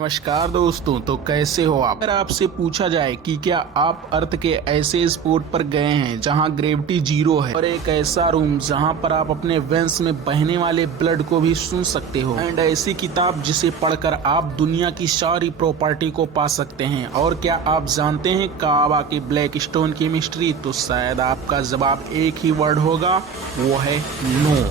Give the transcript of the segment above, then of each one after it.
नमस्कार दोस्तों, तो कैसे हो आप। अगर आपसे पूछा जाए कि क्या आप अर्थ के ऐसे स्पॉट पर गए हैं जहां ग्रेविटी जीरो है और एक ऐसा रूम जहां पर आप अपने वेंस में बहने वाले ब्लड को भी सुन सकते हो, एंड ऐसी किताब जिसे पढ़कर आप दुनिया की सारी प्रॉपर्टी को पा सकते हैं, और क्या आप जानते हैं काबा के ब्लैक स्टोन की मिस्ट्री, तो शायद आपका जवाब एक ही वर्ड होगा, वो है नो।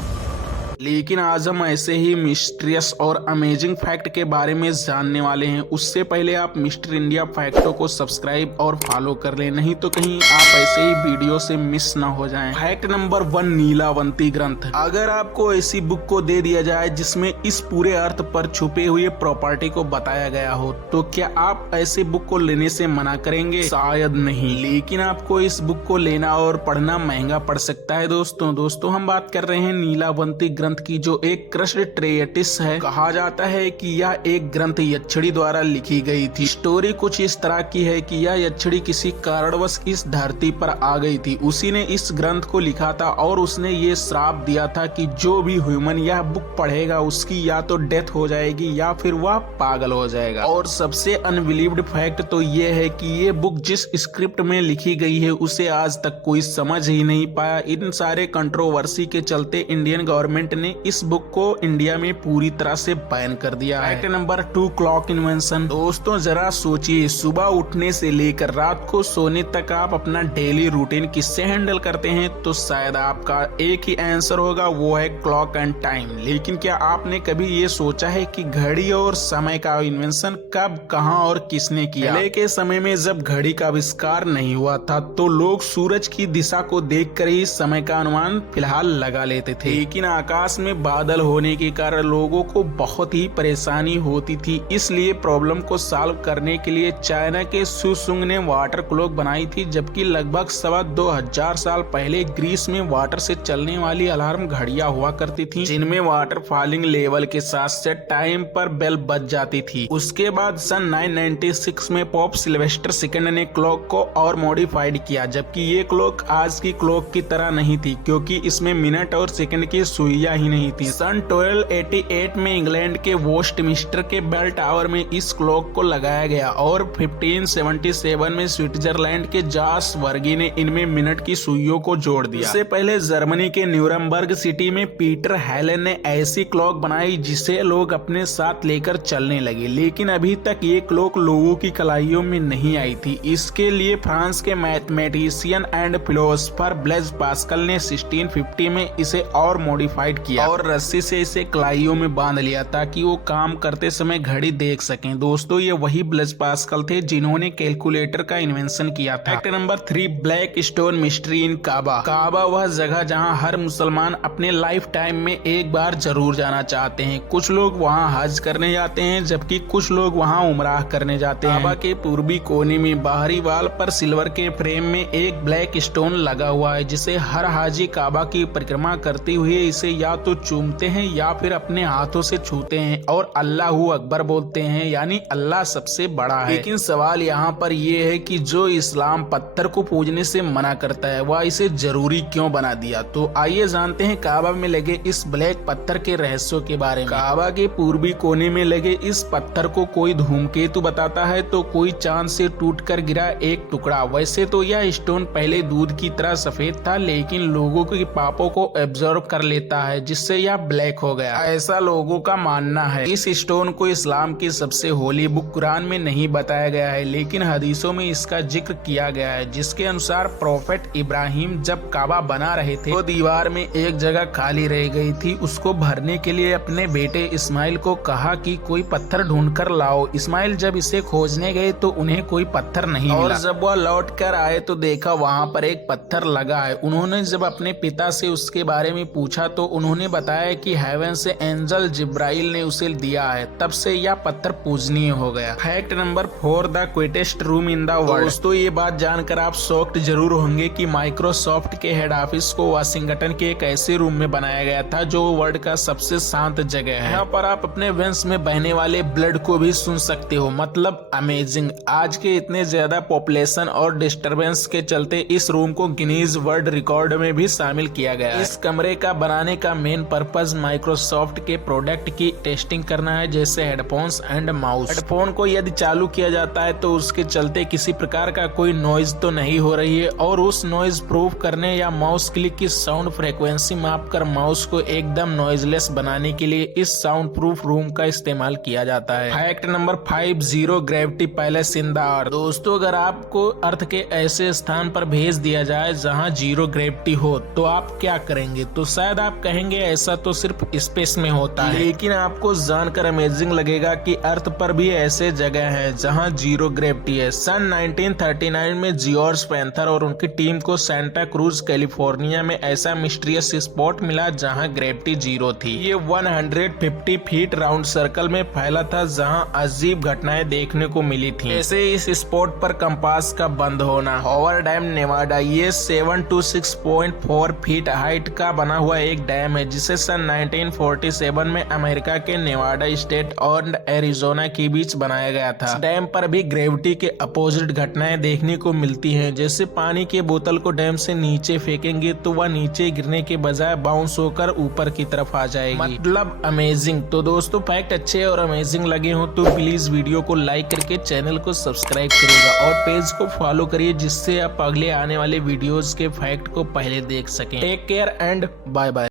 लेकिन आज हम ऐसे ही मिस्ट्रियस और अमेजिंग फैक्ट के बारे में जानने वाले हैं। उससे पहले आप मिस्टर इंडिया फैक्टों को सब्सक्राइब और फॉलो कर लें, नहीं तो कहीं आप ऐसे ही वीडियो से मिस ना हो जाएं। फैक्ट नंबर 1, नीलावंती ग्रंथ। अगर आपको ऐसी बुक को दे दिया जाए जिसमें इस पूरे अर्थ पर छुपे हुए प्रॉपर्टी को बताया गया हो, तो क्या आप ऐसी बुक को लेने से मना करेंगे? शायद नहीं, लेकिन आपको इस बुक को लेना और पढ़ना महंगा पड़ सकता है। दोस्तों हम बात कर रहे हैं नीलावंती ग्रंथ की, जो एक कृष्ण ट्रेटिस है। कहा जाता है कि यह एक ग्रंथ यक्षिणी द्वारा लिखी गई थी। स्टोरी कुछ इस तरह की है कि यह यक्षिणी किसी कारणवश इस धरती पर आ गई थी। उसी ने इस ग्रंथ को लिखा था और उसने ये श्राप दिया था कि जो भी ह्यूमन यह बुक पढ़ेगा उसकी या तो डेथ हो जाएगी या फिर वह पागल हो जाएगा। और सबसे अनबिलीव्ड फैक्ट तो ये है कि ये बुक जिस स्क्रिप्ट में लिखी गई है उसे आज तक कोई समझ ही नहीं पाया। इन सारे कंट्रोवर्सी के चलते इंडियन गवर्नमेंट ने इस बुक को इंडिया में पूरी तरह से बैन कर दिया है। Fact number 2, clock invention. दोस्तों जरा सोचिए, सुबह उठने से लेकर रात को सोने तक आप अपना डेली रूटीन किससे हैंडल करते हैं, तो शायद आपका एक ही आंसर होगा, वो है क्लॉक एंड टाइम। लेकिन क्या आपने कभी ये सोचा है कि घड़ी और समय का इन्वेंशन कब, कहां और किसने किया? पहले के समय में जब घड़ी का आविष्कार नहीं हुआ था तो लोग सूरज की दिशा को देखकर ही समय का अनुमान फिलहाल लगा लेते थे, लेकिन आकाश में बादल होने के कारण लोगों को बहुत ही परेशानी होती थी। इसलिए प्रॉब्लम को सॉल्व करने के लिए चाइना के सुसुंग ने वाटर क्लॉक बनाई थी, जबकि लगभग 2,500 साल पहले ग्रीस में वाटर से चलने वाली अलार्म घड़ियां हुआ करती थी, जिनमें वाटर फॉलिंग लेवल के साथ साथ टाइम पर बेल बज जाती थी। उसके बाद सन 996 में पॉप सिल्वेस्टर सेकंड ने क्लॉक को और मॉडिफाइड किया, जबकि ये क्लॉक आज की क्लॉक की तरह नहीं थी, क्योंकि इसमें मिनट और सेकंड की सुइयां ही नहीं थी। सन 1288 में इंग्लैंड के वेस्टमिंस्टर के बेल टावर में इस क्लॉक को लगाया गया और 1577 में स्विट्जरलैंड के जास वर्गी ने इनमें मिनट की सुइयों को जोड़ दिया। इससे पहले जर्मनी के न्यूरमबर्ग सिटी में पीटर हेलन ने ऐसी क्लॉक बनाई जिसे लोग अपने साथ लेकर चलने लगे, लेकिन अभी तक ये क्लॉक लोगों की कलाइयों में नहीं आई थी। इसके लिए फ्रांस के mathematician and philosopher Blaise Pascal ने 1650 में इसे और मॉडिफाइड किया और रस्सी से इसे कलाइयों में बांध लिया ताकि वो काम करते समय घड़ी देख सकें। दोस्तों ये वही ब्लेज पास्कल थे जिन्होंने कैलकुलेटर का इन्वेंशन किया था। Fact number 3, black stone mystery in Kaaba. Kaaba वह जगह जहां हर मुसलमान अपने लाइफ टाइम में एक बार जरूर जाना चाहते हैं। कुछ लोग वहां हज करने जाते हैं, जबकि कुछ लोग वहां उमराह करने जाते हैं। काबा के पूर्वी कोने में बाहरी वाल पर सिल्वर के फ्रेम में एक ब्लैक स्टोन लगा हुआ है, जिसे हर हाजी काबा की परिक्रमा करते हुए इसे या तो चूमते हैं या फिर अपने हाथों से छूते हैं और अल्लाहू अकबर बोलते हैं, यानी अल्लाह सबसे बड़ा है। लेकिन सवाल यहाँ पर ये है कि जो इस्लाम पत्थर को पूजने से मना करता है, वह इसे जरूरी क्यों बना दिया? तो आइए जानते हैं काबा में लगे इस ब्लैक पत्थर के रहस्यों के बारे में। काबा के पूर्वी कोने में लगे इस पत्थर को कोई धूमकेतु बताता है तो कोई चांद से टूटकर गिरा एक टुकड़ा। वैसे तो यह स्टोन पहले दूध की तरह सफेद था, लेकिन लोगों के पापों को एब्जॉर्ब कर लेता है, जिससे यह ब्लैक हो गया, ऐसा लोगों का मानना है। इस स्टोन को इस्लाम की सबसे होली बुक कुरान में नहीं बताया गया है, लेकिन हदीसों में इसका जिक्र किया गया है, जिसके अनुसार प्रोफेट इब्राहिम जब काबा बना रहे थे तो दीवार में एक जगह खाली रह गई थी। उसको भरने के लिए अपने बेटे इस्माइल को कहा कि कोई पत्थर ढूंढ कर लाओ। इस्माइल जब इसे खोजने गए तो उन्हें कोई पत्थर नहीं मिला, और जब वह लौट कर आए तो देखा वहाँ पर एक पत्थर लगा है। उन्होंने जब अपने पिता से उसके बारे में पूछा तो उन्होंने बताया कि हेवन से एंजल जिब्राइल ने उसे दिया है। तब से यह पत्थर पूजनीय हो गया। Fact number 4, the quietest room in the world. दोस्तों ये बात जानकर आप शॉक्ड जरूर होंगे कि माइक्रोसॉफ्ट के हेड ऑफिस को वाशिंगटन के एक ऐसे रूम में बनाया गया था जो वर्ल्ड का सबसे शांत जगह है। यहाँ पर आप अपने वेंस में बहने वाले ब्लड को भी सुन सकते हो, मतलब अमेजिंग। आज के इतने ज्यादा पॉपुलेशन और डिस्टरबेंस के चलते इस रूम को गिनीज वर्ल्ड रिकॉर्ड में भी शामिल किया गया। इस कमरे का बनाने का मेन पर्पज माइक्रोसॉफ्ट के प्रोडक्ट की टेस्टिंग करना है, जैसे हेडफोन्स एंड माउस। हेडफोन को यदि चालू किया जाता है तो उसके चलते किसी प्रकार का कोई नॉइज तो नहीं हो रही है, और उस नॉइज प्रूफ करने या माउस क्लिक की साउंड फ्रीक्वेंसी मापकर माउस को एकदम नॉइजलेस बनाने के लिए इस साउंड प्रूफ रूम का इस्तेमाल किया जाता है। Fact number 5, zero gravity palace in the earth. दोस्तों, अगर आपको अर्थ के ऐसे स्थान पर भेज दिया जाए जहां जीरो ग्रेविटी हो तो आप क्या करेंगे? तो शायद आप कहेंगे ऐसा तो सिर्फ स्पेस में होता है, लेकिन आपको जानकर अमेजिंग लगेगा कि अर्थ पर भी ऐसे जगह हैं जहां जीरो ग्रेविटी है। सन 1939 में जॉर्ज पैंथर और उनकी टीम को सेंटा क्रूज कैलिफोर्निया में ऐसा मिस्टीरियस स्पॉट मिला जहां ग्रेविटी जीरो थी। ये 150 फीट राउंड सर्कल में फैला था जहां अजीब घटनाएं देखने को मिली थी। ऐसे इस स्पॉट पर कंपास का बंद होना। Hover dam, Nevada. ये 726.4 फीट हाइट का बना हुआ एक डैम है जिसे सन 1947 में अमेरिका के नेवाडा स्टेट और एरिजोना के बीच बनाया गया था। डैम पर भी ग्रेविटी के अपोजिट घटनाएं देखने को मिलती हैं, जैसे पानी के बोतल को डैम से नीचे फेंकेंगे तो वह नीचे गिरने के बजाय बाउंस होकर ऊपर की तरफ आ जाएगी। मतलब अमेजिंग। तो दोस्तों, फैक्ट अच्छे और अमेजिंग लगे हो तो प्लीज वीडियो को लाइक करके चैनल को सब्सक्राइब करिएगा और पेज को फॉलो करिए, जिससे आप अगले आने वाले वीडियोस के फैक्ट को पहले देख सकें। Take care and bye bye.